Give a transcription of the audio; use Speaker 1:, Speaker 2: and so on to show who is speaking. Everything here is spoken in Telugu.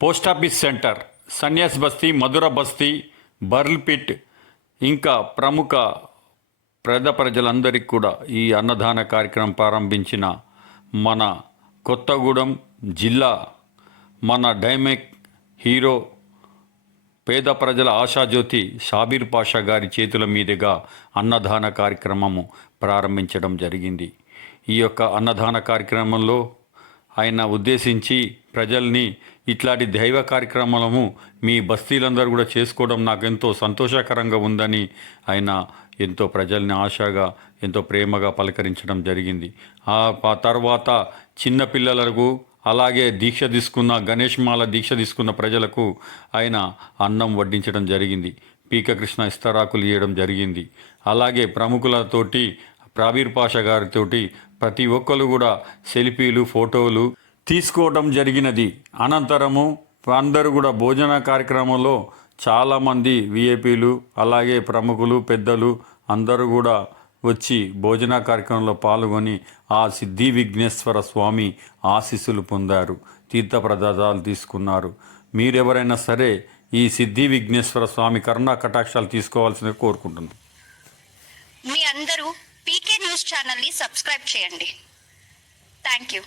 Speaker 1: పోస్ట్ ఆఫీస్ సెంటర్ సన్యాస్ బస్తీ మధుర బస్తీ బర్ల్పిట్ ఇంకా ప్రముఖ పేద ప్రజలందరికీ కూడా ఈ అన్నదాన కార్యక్రమం ప్రారంభించిన మన కొత్తగూడెం జిల్లా మన డైమెక్ హీరో పేద ప్రజల ఆశాజ్యోతి షాబీర్ పాషా గారి చేతుల మీదుగా అన్నదాన కార్యక్రమము ప్రారంభించడం జరిగింది. ఈ యొక్క అన్నదాన కార్యక్రమంలో ఆయన ఉద్దేశించి ప్రజల్ని ఇట్లాంటి దైవ కార్యక్రమాలను మీ బస్తీలందరూ కూడా చేసుకోవడం నాకు ఎంతో సంతోషకరంగా ఉందని ఆయన ఎంతో ప్రజల్ని ఆశగా ఎంతో ప్రేమగా పలకరించడం జరిగింది. ఆ తర్వాత చిన్నపిల్లలకు అలాగే దీక్ష తీసుకున్న గణేష్ మాల దీక్ష తీసుకున్న ప్రజలకు ఆయన అన్నం వడ్డించడం జరిగింది. పీక కృష్ణ ఇస్తరాకులు ఇవ్వడం జరిగింది. అలాగే ప్రముఖులతోటి ప్రాబీర్ పాష గారితోటి ప్రతి ఒక్కరు కూడా సెల్ఫీలు ఫోటోలు తీసుకోవడం జరిగినది. అనంతరము అందరూ కూడా భోజన కార్యక్రమంలో చాలామంది విఐపీలు అలాగే ప్రముఖులు పెద్దలు అందరూ కూడా వచ్చి భోజన కార్యక్రమంలో పాల్గొని ఆ సిద్ధి విఘ్నేశ్వర స్వామి ఆశీస్సులు పొందారు తీర్థప్రదాదాలు తీసుకున్నారు. మీరెవరైనా సరే ఈ సిద్ధి విఘ్నేశ్వర స్వామి కరుణా కటాక్షాలు తీసుకోవాల్సిన కోరుకుంటున్నాను
Speaker 2: మీ అందరూ పీకే న్యూస్ ఛానల్ని సబ్స్క్రైబ్ చేయండి. Thank you.